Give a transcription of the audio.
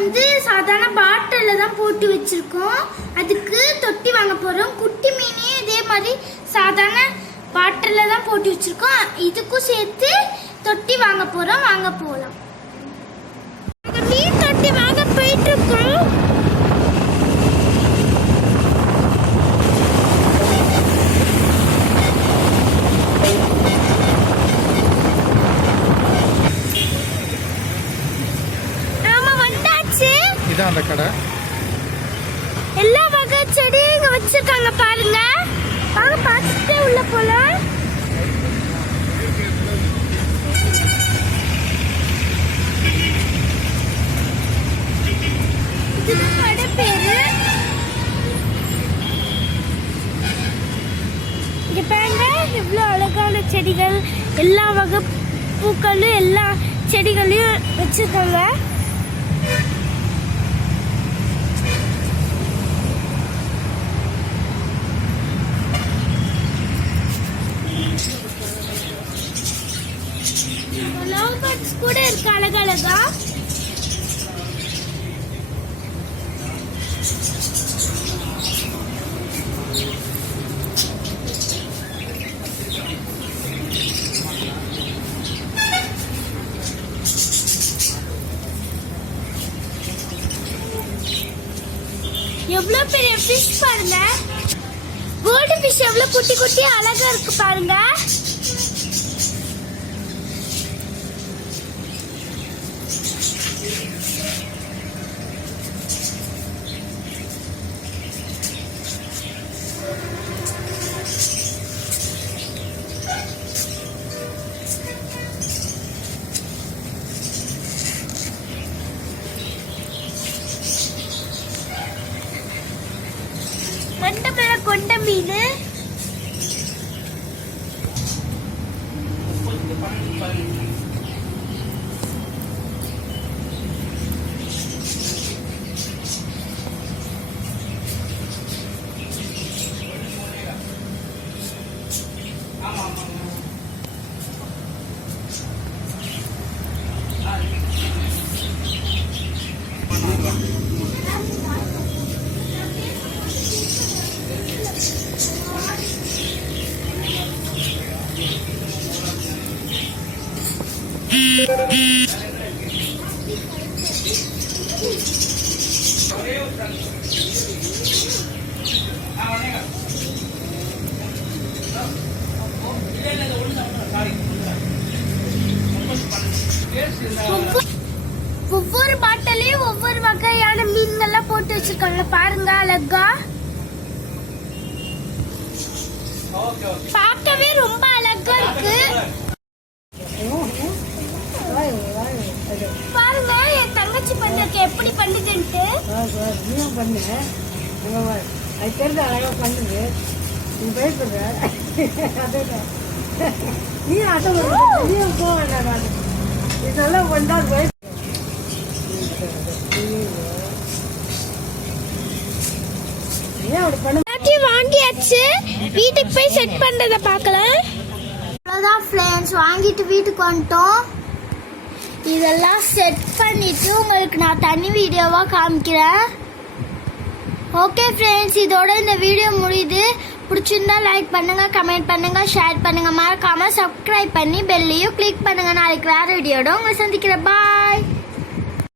வந்து சாதாரண பாட்டில தான் போட்டு வச்சிருக்கோம். அதுக்கு தொட்டி வாங்க போறோம். குட்டி மீனே இதே மாதிரி சாதாரண பாட்டில தான் போட்டு வச்சிருக்கோம். இதுக்கும் சேர்த்து தொட்டி வாங்க போறோம். வாங்க போலாம். மீன் தொட்டி வாங்க போயிட்டு இருக்கோம். இதான் அந்த கடை. எல்லா வகை செடியும் இங்க வச்சிருக்காங்க பாருங்க. வாங்க பார்த்துட்டே உள்ள போலாம். இதுதான் கடை பேரு. இங்க பாருங்க இவ்வளவு அழகான செடிகள், எல்லா வகை பூக்களும் எல்லா செடிகளையும் வச்சிருக்காங்க. லவ் பேர்ட்ஸ் கூட இருக்கு அழகழகா. எவ்வளவு பெரிய ஃபிஷ் பாருங்க. கோல்டு ஃபிஷ் எவ்வளவு குட்டி குட்டி அழகா இருக்கு பாருங்க. மண்டை மேல கொண்ட மீன். ஒவ்வொரு பாட்டிலையும் ஒவ்வொரு வகையான மீன்கள்லாம் போட்டு வச்சிருக்காங்க பாருங்க அழகா. பார்க்கவே ரொம்ப அழகா இருக்கு. பாருங்க என் தங்கச்சி பண்ணிருக்க எப்படி பண்ணுதுன்ட்டு. அழகா பண்ணுது. நீ பயப்படுற நீ அதை போக வேண்டாம். இதெல்லாம் வந்தா வாங்கியாச்சு. வீட்டுக்கு போய் செட் பண்றத பார்க்கலாம். அவ்வளோதான் ஃப்ரெண்ட்ஸ், வாங்கிட்டு வீட்டுக்கு வந்துட்டோம். இதெல்லாம் செட் பண்ணிட்டு உங்களுக்கு நான் தனி வீடியோவா காமிக்கிறேன். ஓகே ஃப்ரெண்ட்ஸ், இதோட இந்த வீடியோ முடியுது. பிடிச்சிருந்தா லைக் பண்ணுங்க, கமெண்ட் பண்ணுங்க, ஷேர் பண்ணுங்க, மறக்காம சப்ஸ்கிரைப் பண்ணி பெல்லையும் கிளிக் பண்ணுங்க. நாளைக்கு வேற வீடியோட உங்களை சந்திக்கிறேன். பாய்.